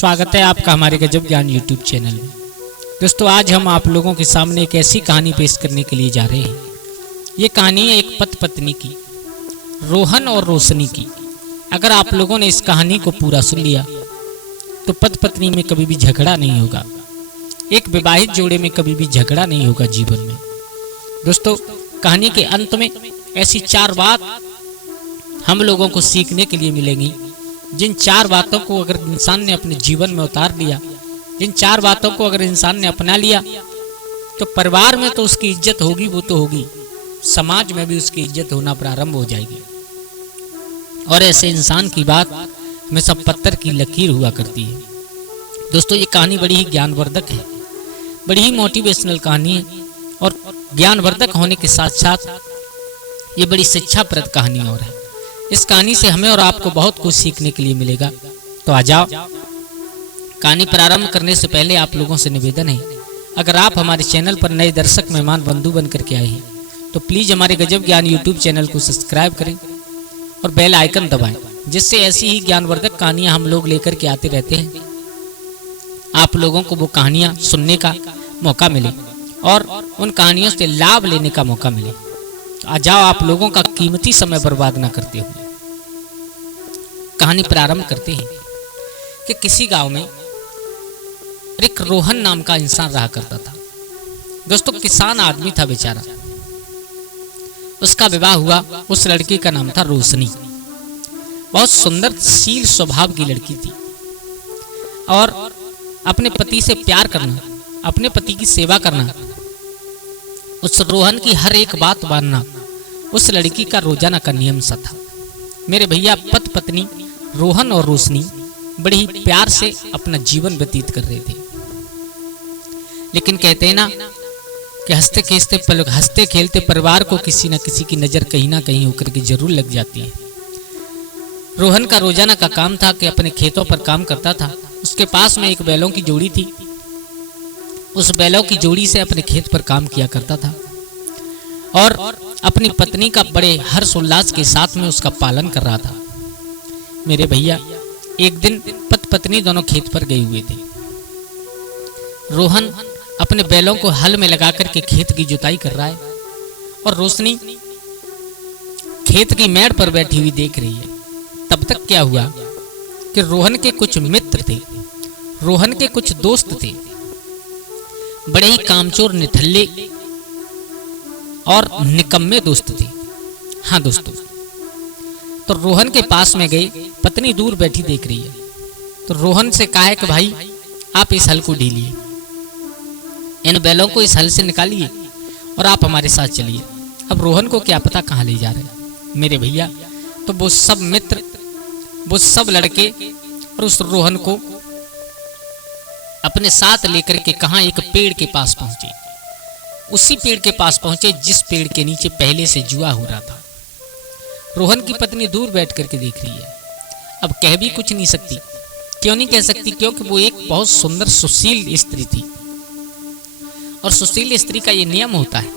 स्वागत है आपका हमारे गजब ज्ञान यूट्यूब चैनल में। दोस्तों, आज हम आप लोगों के सामने एक ऐसी कहानी पेश करने के लिए जा रहे हैं। ये कहानी है एक पति पत्नी की, रोहन और रोशनी की। अगर आप लोगों ने इस कहानी को पूरा सुन लिया तो पति पत्नी में कभी भी झगड़ा नहीं होगा, एक विवाहित जोड़े में कभी भी झगड़ा नहीं होगा जीवन में। दोस्तों, कहानी के अंत में ऐसी 4 बात हम लोगों को सीखने के लिए मिलेंगी, जिन 4 बातों को अगर इंसान ने अपने जीवन में उतार लिया, जिन 4 बातों को अगर इंसान ने अपना लिया तो परिवार में तो उसकी इज्जत होगी, वो तो होगी, समाज में भी उसकी इज्जत होना प्रारंभ हो जाएगी। और ऐसे इंसान की बात हमेशा पत्थर की लकीर हुआ करती है। दोस्तों, ये कहानी बड़ी ही ज्ञानवर्धक है, बड़ी ही मोटिवेशनल कहानी है और ज्ञानवर्धक होने के साथ साथ ये बड़ी शिक्षाप्रद कहानी और है। इस कहानी से हमें और आपको बहुत कुछ सीखने के लिए मिलेगा। तो आ जाओ, कहानी प्रारंभ करने से पहले आप लोगों से निवेदन है, अगर आप हमारे चैनल पर नए दर्शक मेहमान बंधु बन करके आए हैं तो प्लीज़ हमारे गजब ज्ञान यूट्यूब चैनल को सब्सक्राइब करें और बेल आइकन दबाएं, जिससे ऐसी ही ज्ञानवर्धक कहानियाँ हम लोग लेकर के आते रहते हैं, आप लोगों को वो कहानियाँ सुनने का मौका मिले और उन कहानियों से लाभ लेने का मौका मिले। आ जाओ, आप लोगों का कीमती समय बर्बाद ना करते हुए कहानी प्रारंभ करते हैं कि किसी गांव में एक रोहन नाम का इंसान रहा करता था। दोस्तों, किसान आदमी था बेचारा। उसका विवाह हुआ, उस लड़की का नाम था रोशनी। बहुत सुंदर शील स्वभाव की लड़की थी और अपने पति से प्यार करना, अपने पति की सेवा करना, उस रोहन की हर एक बात मानना उस लड़की का रोजाना का नियम सा था। मेरे भैया, पति पत्नी रोहन और रोशनी बड़े ही प्यार से अपना जीवन व्यतीत कर रहे थे। लेकिन कहते हैं ना कि हंसते खेलते परिवार को किसी न किसी की नजर कहीं ना कहीं होकर के जरूर लग जाती है। रोहन का रोजाना का काम था कि अपने खेतों पर काम करता था। उसके पास में एक बैलों की जोड़ी थी, उस बैलों की जोड़ी से अपने खेत पर काम किया करता था और अपनी पत्नी का बड़े हर्ष उल्लास के साथ में उसका पालन कर रहा था। मेरे भैया, एक दिन पति पत्नी दोनों खेत पर गए हुए थे। रोहन अपने बैलों को हल में लगा करके खेत की जुताई कर रहा है और रोशनी खेत की मेड़ पर बैठी हुई देख रही है। तब तक क्या हुआ कि रोहन के कुछ मित्र थे, रोहन के कुछ दोस्त थे, बड़े ही कामचोर, निठल्ले और निकम्मे दोस्त थे। हाँ दोस्तों, तो रोहन के पास में गए, पत्नी दूर बैठी देख रही है तो रोहन से कहा है कि भाई, आप इस हल को ढीलिए, इन बैलों को इस हल से निकालिए और आप हमारे साथ चलिए। अब रोहन को क्या पता कहाँ ले जा रहे हैं। मेरे भैया, तो वो सब मित्र, वो सब लड़के और उस रोहन को अपने साथ लेकर के कहाँ, एक पेड़ के पास पहुंचे। उसी पेड़ के पास पहुंचे जिस पेड़ के नीचे पहले से जुआ हो रहा था। रोहन की पत्नी दूर बैठ करके देख रही है। अब कह भी कुछ नहीं सकती। क्यों नहीं कह सकती? क्योंकि वो एक बहुत सुंदर सुशील स्त्री थी और सुशील स्त्री का ये नियम होता है।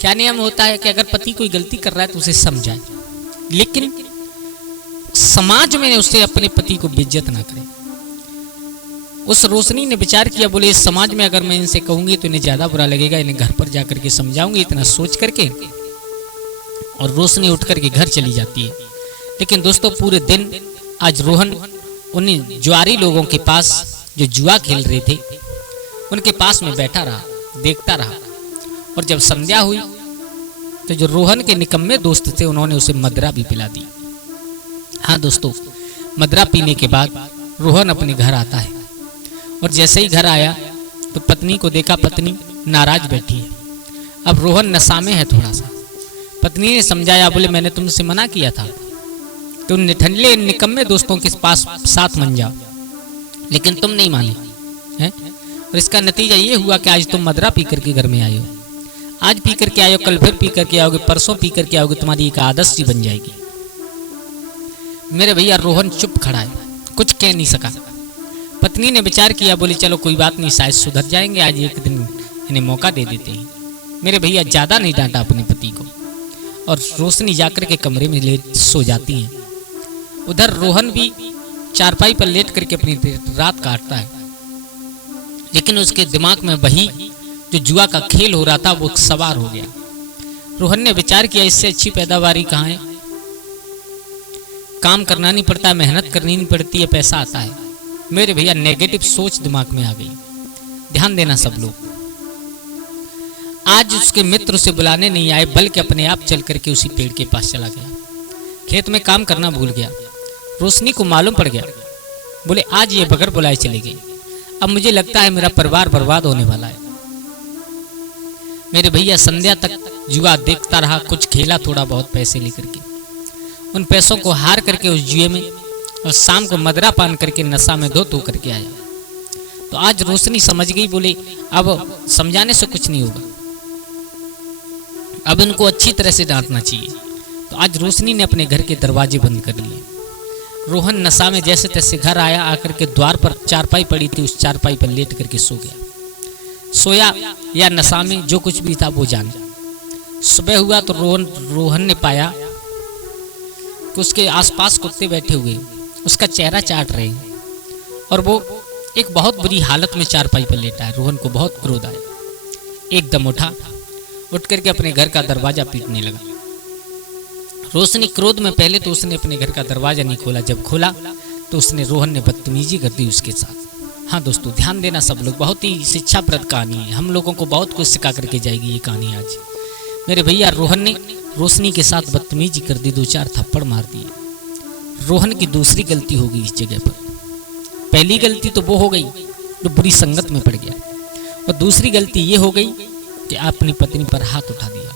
क्या नियम होता है कि अगर पति कोई गलती कर रहा है तो उसे समझाए, लेकिन समाज में उसे अपने पति को बेइज्जत ना करे। उस रोशनी ने विचार किया, बोले इस समाज में अगर मैं इनसे कहूंगी तो इन्हें ज्यादा बुरा लगेगा, इन्हें घर पर जाकर के समझाऊंगी। इतना सोच करके और रोशनी उठ करके घर चली जाती है। लेकिन दोस्तों, पूरे दिन आज रोहन उन्हीं जुआरी लोगों के पास जो जुआ खेल रहे थे उनके पास में बैठा रहा, देखता रहा। और जब संध्या हुई तो जो रोहन के निकम्मे दोस्त थे उन्होंने उसे मदरा भी पिला दी। हाँ दोस्तों, मदरा पीने के बाद रोहन अपने घर आता है और जैसे ही घर आया तो पत्नी को देखा, पत्नी नाराज बैठी है। अब रोहन नशा में है थोड़ा सा। पत्नी ने समझाया, बोले मैंने तुमसे मना किया था, तुम निठल्ले निकम्मे दोस्तों के पास साथ मन जाओ, लेकिन तुम नहीं माने हैं। और इसका नतीजा ये हुआ कि आज तुम मदरा पी करके घर में आए हो। आज पी करके आए हो, कल फिर पी करके आओगे, परसों पी करके आओगे, तुम्हारी एक आदत सी बन जाएगी। मेरे भैया, रोहन चुप खड़ा है, कुछ कह नहीं सका। पत्नी ने विचार किया, बोली चलो कोई बात नहीं, शायद सुधर जाएंगे, आज एक दिन इन्हें मौका दे देते हैं। मेरे भैया, ज्यादा नहीं डांटा अपने पति को और रोशनी जाकर के कमरे में ले सो जाती है। उधर रोहन भी चारपाई पर लेट करके अपनी रात काटता है, लेकिन उसके दिमाग में वही जो जुआ का खेल हो रहा था वो सवार हो गया। रोहन ने विचार किया इससे अच्छी पैदावारी कहाँ है, काम करना नहीं पड़ता, मेहनत करनी नहीं पड़ती है, पैसा आता है। मेरे भैया नेगेटिव सोच दिमाग में आ गई। ध्यान देना सब लोग, आज उसके मित्र उसे बुलाने नहीं आए बल्कि अपने आप चल करके उसी पेड़ के पास चला गया। खेत में काम करना भूल गया। रोशनी को मालूम पड़ गया, बोले आज ये बगैर बुलाए चली गई, अब मुझे लगता है मेरा परिवार बर्बाद होने वाला है। मेरे भैया संध्या तक जुआ देखता रहा, कुछ खेला थोड़ा बहुत पैसे लेकर के, उन पैसों को हार करके उस जुए में, और शाम को मदरा पान करके नशा में धो करके आया। तो आज रोशनी समझ गई, बोले अब समझाने से कुछ नहीं होगा, अब इनको अच्छी तरह से डांटना चाहिए। तो आज रोशनी ने अपने घर के दरवाजे बंद कर लिए। रोहन नशा में जैसे तैसे घर आया, आकर के द्वार पर चारपाई पड़ी थी, उस चारपाई पर लेट करके सो गया। सोया या नशा में जो कुछ भी था वो जाने। सुबह हुआ तो रोहन ने पाया कि उसके आसपास कुत्ते बैठे हुए उसका चेहरा चाट रहे हैं, और वो एक बहुत बुरी हालत में चारपाई पर लेटा है। रोहन को बहुत क्रोध आया, एकदम उठ करके अपने घर का दरवाजा पीटने लगा। रोशनी क्रोध में पहले तो उसने अपने घर का दरवाजा नहीं खोला, जब खोला तो उसने रोहन ने बदतमीजी कर दी उसके साथ। हाँ दोस्तों ध्यान देना सब लोग, बहुत ही शिक्षाप्रद कहानी है, हम लोगों को बहुत कुछ सिखा करके जाएगी ये कहानी आज। मेरे भैया रोहन ने रोशनी के साथ बदतमीजी कर दी, 2-4 थप्पड़ मार दिए। रोहन की दूसरी गलती हो गई इस जगह पर। पहली गलती तो वो हो गई जो बुरी संगत में पड़ गया, और दूसरी गलती ये हो गई कि अपनी पत्नी पर हाथ उठा दिया।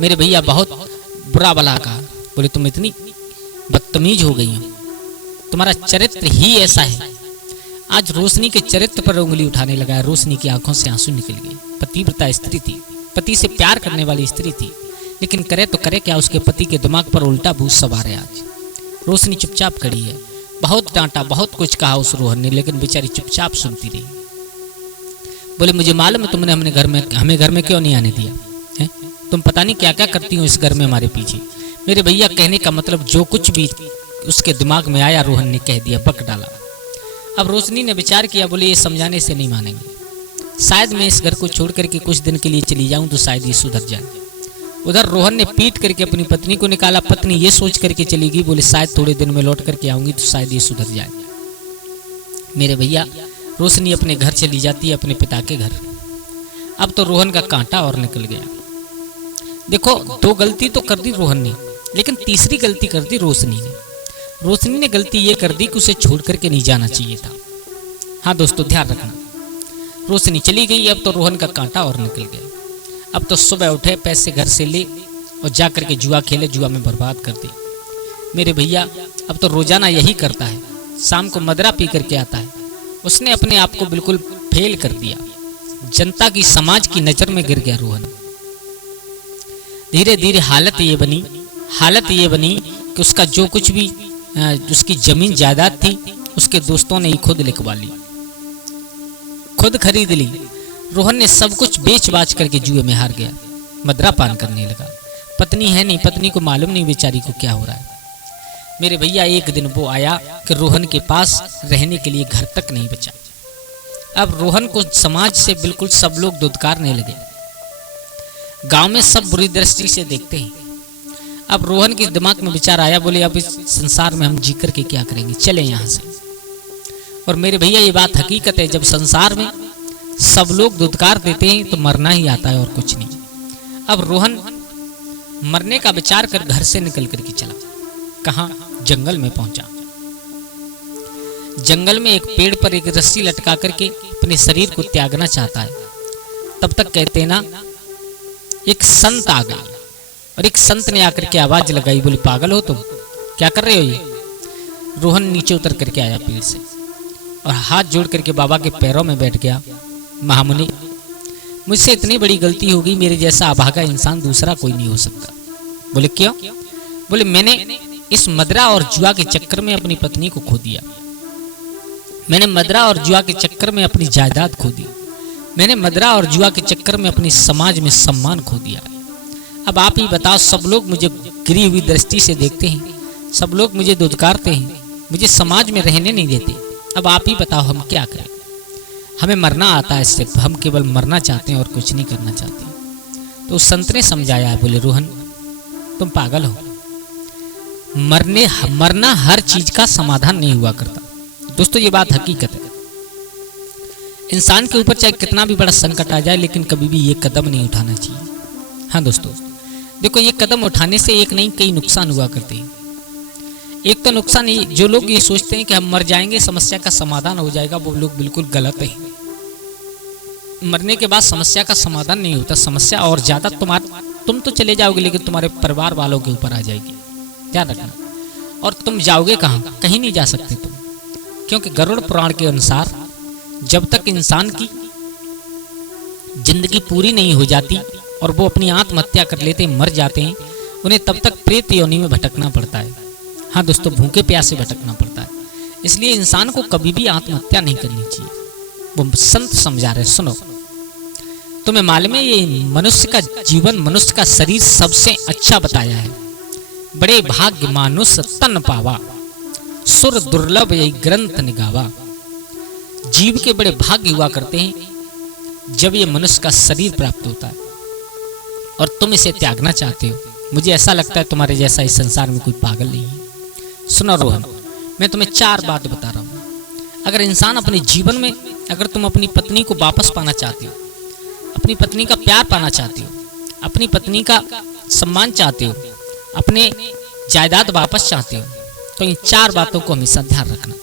मेरे भैया बहुत बुरा भला कहा, बोले तुम इतनी बदतमीज हो गई हो, तुम्हारा चरित्र ही ऐसा है। आज रोशनी के चरित्र पर उंगली उठाने लगा है। रोशनी की आंखों से आंसू निकल गए। पतिव्रता स्त्री थी, पति से प्यार करने वाली स्त्री थी, लेकिन करे तो करे क्या, उसके पति के दिमाग पर उल्टा भूत सवार है। आज रोशनी चुपचाप खड़ी है। बहुत डांटा, बहुत कुछ कहा उस रोहन ने, लेकिन बेचारी चुपचाप सुनती रही। बोले मुझे मालूम है तुमने हमें घर में क्यों नहीं आने दिया है? तुम पता नहीं क्या क्या करती हो इस घर में हमारे पीछे। मेरे भैया कहने का मतलब जो कुछ भी उसके दिमाग में आया रोहन ने कह दिया, बक डाला। अब रोशनी ने विचार किया, बोले ये समझाने से नहीं मानेंगे, शायद मैं इस घर को छोड़ करके कुछ दिन के लिए चली जाऊं तो शायद ये सुधर जाए। उधर रोहन ने पीट करके अपनी पत्नी को निकाला। पत्नी ये सोच करके चली गई, बोले शायद थोड़े दिन में लौट करके आऊंगी तो शायद ये सुधर जाए। मेरे भैया रोशनी अपने घर चली जाती है, अपने पिता के घर। अब तो रोहन का कांटा और निकल गया। देखो 2 गलती तो कर दी रोहन ने, लेकिन तीसरी गलती कर दी रोशनी ने। रोशनी ने गलती ये कर दी कि उसे छोड़ करके नहीं जाना चाहिए था। हाँ दोस्तों ध्यान रखना, रोशनी चली गई, अब तो रोहन का कांटा और निकल गया। अब तो सुबह उठे, पैसे घर से ले और जा करके जुआ खेले, जुआ में बर्बाद कर दे। मेरे भैया अब तो रोजाना यही करता है, शाम को मदरा पी करके आता है। उसने अपने आप को बिल्कुल फेल कर दिया, जनता की, समाज की नजर में गिर गया रोहन। धीरे धीरे हालत ये बनी कि उसका जो कुछ भी उसकी जमीन जायदाद थी उसके दोस्तों ने ही खुद लिखवा ली, खुद खरीद ली। रोहन ने सब कुछ बेच बाच करके जुए में हार गया, मदरा पान करने लगा। पत्नी है नहीं, पत्नी को मालूम नहीं बेचारी को क्या हो रहा है। मेरे भैया एक दिन वो आया कि रोहन के पास रहने के लिए घर तक नहीं बचा। अब रोहन को समाज से बिल्कुल सब लोग दुत्कारने लगे, गांव में सब बुरी दृष्टि से देखते हैं। अब रोहन के दिमाग में विचार आया, बोले अब इस संसार में हम जी करके क्या करेंगे, चले यहाँ से। और मेरे भैया ये बात हकीकत है, जब संसार में सब लोग दुत्कार देते हैं तो मरना ही आता है और कुछ नहीं। अब रोहन मरने का विचार कर घर से निकल करके चला। कहाँ? जंगल में पहुंचा। जंगल में एक पेड़ पर एक रस्सी लटका करके अपने शरीर को त्यागना चाहता है। तब तक कहते ना एक संत आ गई, और एक संत ने आकर के आवाज लगाई, बोली पागल हो तुम, क्या कर रहे हो ये? रोहन नीचे उतर करके आया पेड़ से और हाथ जोड़ करके बाबा के पैरों में बैठ गया। महामुनि, मुझसे इतनी बड़ी गलती हो गई, मेरे जैसा अभागा इंसान दूसरा कोई नहीं हो सकता। बोले क्यों? बोले मैंने इस मदरा और जुआ के चक्कर में अपनी पत्नी को खो दिया, मैंने मदरा और जुआ के चक्कर में अपनी जायदाद खो दी, मैंने मदरा और जुआ के चक्कर में अपनी समाज में सम्मान खो दिया। अब आप ही बताओ, सब लोग मुझे गिरी हुई दृष्टि से देखते हैं, सब लोग मुझे दुत्कारते हैं, मुझे समाज में रहने नहीं देते। अब आप ही बताओ हम क्या करें। हमें मरना आता है, सिर्फ हम केवल मरना चाहते हैं और कुछ नहीं करना चाहते। तो उस संत ने समझाया, बोले रोहन तुम पागल हो, मरना हर चीज का समाधान नहीं हुआ करता। दोस्तों ये बात हकीकत है। इंसान के ऊपर चाहे कितना भी बड़ा संकट आ जाए, लेकिन कभी भी ये कदम नहीं उठाना चाहिए। हाँ दोस्तों देखो, ये कदम उठाने से एक नहीं कई नुकसान हुआ करते हैं। एक तो नुकसान ये, जो लोग ये सोचते हैं कि हम मर जाएंगे समस्या का समाधान हो जाएगा, वो लोग बिल्कुल गलत हैं। मरने के बाद समस्या का समाधान नहीं होता, समस्या और ज्यादा तुम तो चले जाओगे, लेकिन तुम्हारे परिवार वालों के ऊपर आ जाएगी। ध्यान रखना। और तुम जाओगे कहाँ? कहीं नहीं जा सकते तुम, क्योंकि गरुड़ पुराण के अनुसार जब तक इंसान की जिंदगी पूरी नहीं हो जाती और वो अपनी आत्महत्या कर लेते, मर जाते हैं, उन्हें तब तक प्रेत योनि में भटकना पड़ता है। हाँ दोस्तों, भूखे प्यासे भटकना पड़ता है। इसलिए इंसान को कभी भी आत्महत्या नहीं करनी चाहिए। वो संत समझा रहे, सुनो। तुम्हें मालूम है ये मनुष्य का जीवन, मनुष्य का शरीर सबसे अच्छा बताया है। बड़े भाग्य मानुष तन पावा, सुर दुर्लभ यही ग्रंथ निगावा। जीव के बड़े भाग्य हुआ करते हैं जब ये मनुष्य का शरीर प्राप्त होता है और तुम इसे त्यागना चाहते हो। मुझे ऐसा लगता है तुम्हारे जैसा इस संसार में कोई पागल नहीं है। सुनो रोहन, मैं तुम्हें 4 बात बता रहा हूँ। अगर इंसान अपने जीवन में, अगर तुम अपनी पत्नी को वापस पाना चाहते हो, अपनी पत्नी का प्यार पाना चाहते हो, अपनी पत्नी का सम्मान चाहते हो, अपने जायदाद वापस चाहते हो, तो इन 4 बातों को हमेशा ध्यान रखना।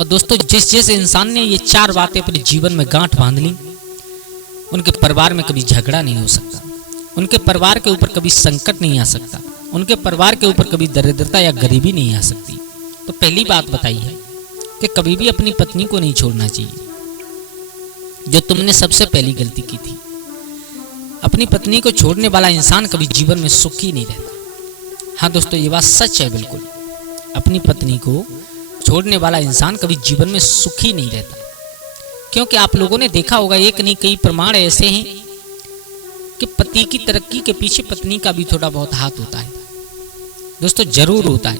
और दोस्तों जिस इंसान ने ये 4 बातें अपने जीवन में गांठ बांध ली, उनके परिवार में कभी झगड़ा नहीं हो सकता, उनके परिवार के ऊपर कभी संकट नहीं आ सकता, उनके परिवार के ऊपर कभी दरिद्रता या गरीबी नहीं आ सकती। तो पहली बात बताई है कि कभी भी अपनी पत्नी को नहीं छोड़ना चाहिए, जो तुमने सबसे पहली गलती की थी। अपनी पत्नी को छोड़ने वाला इंसान कभी जीवन में सुखी नहीं रहता। हाँ दोस्तों ये बात सच है बिल्कुल। अपनी पत्नी को छोड़ने वाला इंसान कभी जीवन में सुखी नहीं रहता, क्योंकि आप लोगों ने देखा होगा, एक नहीं कई प्रमाण ऐसे हैं कि पति की तरक्की के पीछे पत्नी का भी थोड़ा बहुत हाथ होता है। दोस्तों जरूर होता है।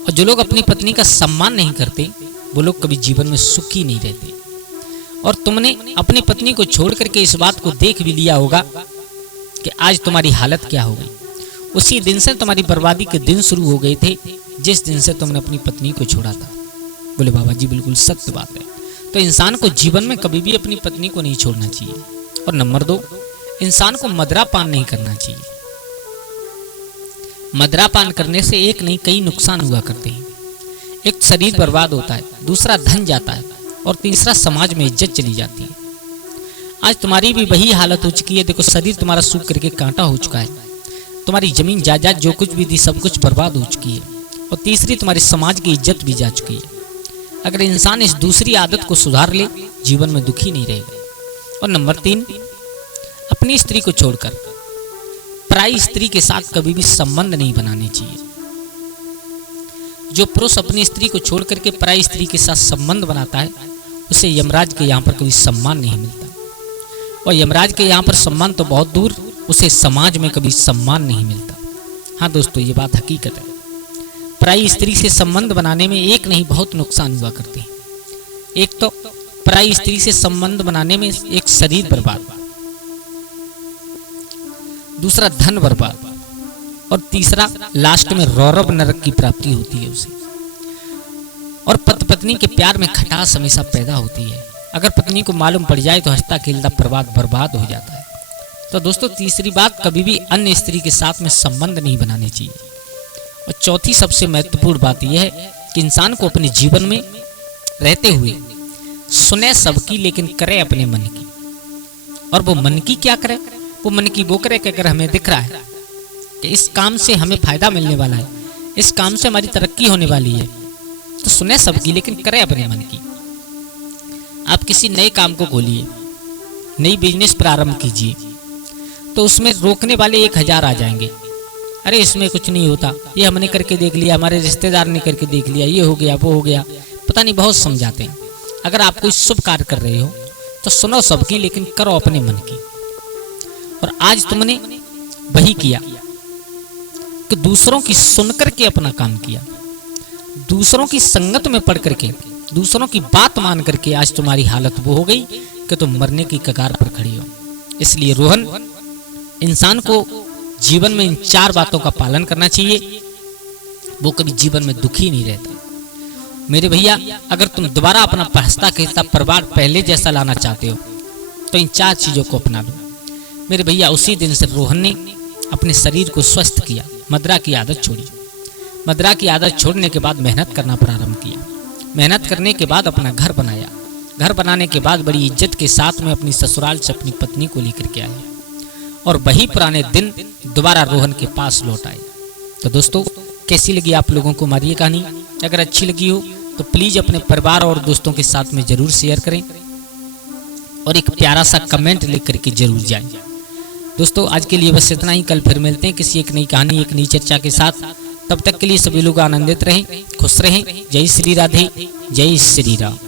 और जो लोग अपनी पत्नी का सम्मान नहीं करते, वो लोग कभी जीवन में सुखी नहीं रहते। और तुमने अपनी पत्नी को छोड़ करके इस बात को देख भी लिया होगा कि आज तुम्हारी हालत क्या हो गई। उसी दिन से तुम्हारी बर्बादी के दिन शुरू हो गए थे, जिस दिन से तुमने अपनी पत्नी को छोड़ा था। बोले बाबा जी बिल्कुल सत्य बात है। तो इंसान को जीवन में कभी भी अपनी पत्नी को नहीं छोड़ना चाहिए। और नंबर 2, इंसान को मदिरा पान नहीं करना चाहिए। मदिरा पान करने से एक नहीं कई नुकसान हुआ करते हैं। एक शरीर बर्बाद होता है, दूसरा धन जाता है, और तीसरा समाज में इज्जत चली जाती है। आज तुम्हारी भी वही हालत हो चुकी है। देखो शरीर तुम्हारा सूख करके कांटा हो चुका है, तुम्हारी जमीन जायदाद जो कुछ भी थी सब कुछ बर्बाद हो चुकी है, और तीसरी तुम्हारी समाज की इज्जत भी जा चुकी है। अगर इंसान इस दूसरी आदत को सुधार ले, जीवन में दुखी नहीं रहेगा। और नंबर 3, अपनी स्त्री को छोड़कर पराई स्त्री के साथ कभी भी संबंध नहीं बनाने चाहिए। जो पुरुष अपनी स्त्री को छोड़ करके पराई स्त्री के साथ संबंध बनाता है, उसे यमराज के यहाँ पर कभी सम्मान नहीं मिलता। और यमराज के यहाँ पर सम्मान तो बहुत दूर, उसे समाज में कभी सम्मान नहीं मिलता। हाँ दोस्तों ये बात हकीकत है। पराई स्त्री से संबंध बनाने में एक नहीं बहुत नुकसान हुआ करते हैं। एक तो पराई स्त्री से संबंध बनाने में एक शरीर बर्बाद, दूसरा धन बर्बाद, और तीसरा लास्ट में रौरव नरक की प्राप्ति होती है उसे। और पति पत्नी के प्यार में खटास हमेशा पैदा होती है। अगर पत्नी को मालूम पड़ जाए तो हंसता खेलता बर्बाद हो जाता है। तो दोस्तों तीसरी बात, कभी भी अन्य स्त्री के साथ में संबंध नहीं बनाने चाहिए। और चौथी सबसे महत्वपूर्ण बात यह है कि इंसान को अपने जीवन में रहते हुए सुने सबकी लेकिन करे अपने मन की। और वो मन की क्या करे? वो मन की वो करे कि अगर हमें दिख रहा है कि इस काम से हमें फायदा मिलने वाला है, इस काम से हमारी तरक्की होने वाली है, तो सुने सबकी लेकिन करे अपने मन की। आप किसी नए काम को खोलिए, नई बिजनेस प्रारंभ कीजिए, तो उसमें रोकने वाले 1000 आ जाएंगे। अरे इसमें कुछ नहीं होता, ये हमने करके देख लिया, हमारे रिश्तेदार ने करके देख लिया, ये हो गया वो हो गया, पता नहीं बहुत समझाते हैं। अगर आप कोई शुभ कार्य कर रहे हो तो सुनो सबकी लेकिन करो अपने मन की। और आज तुमने वही किया कि दूसरों की सुनकर के अपना काम किया। दूसरों की संगत में पड़ करके, दूसरों की बात मान करके आज तुम्हारी हालत वो हो गई कि तुम मरने की कगार पर खड़ी हो। इसलिए रोहन, इंसान को जीवन में इन 4 बातों का पालन करना चाहिए, वो कभी जीवन में दुखी नहीं रहता। मेरे भैया, अगर तुम दोबारा अपना हंसता खेलता परिवार पहले जैसा लाना चाहते हो तो इन 4 चीजों को अपना लो। मेरे भैया, उसी दिन से रोहन ने अपने शरीर को स्वस्थ किया, मदिरा की आदत छोड़ी। मदिरा की आदत छोड़ने के बाद मेहनत करना प्रारंभ किया। मेहनत करने के बाद अपना घर बनाया। घर बनाने के बाद बड़ी इज्जत के साथ में अपनी ससुराल से अपनी पत्नी को लेकर के आया और वही पुराने दिन दोबारा रोहन के पास लौट आए। तो दोस्तों, कैसी लगी आप लोगों को हमारी ये कहानी? अगर अच्छी लगी हो तो प्लीज अपने परिवार और दोस्तों के साथ में जरूर शेयर करें और एक प्यारा सा कमेंट लिख करके जरूर जाएं। दोस्तों, आज के लिए बस इतना ही। कल फिर मिलते हैं किसी एक नई कहानी, एक नई चर्चा के साथ। तब तक के लिए सभी लोग आनंदित रहें, खुश रहें। जय श्री राधे, जय श्री राम।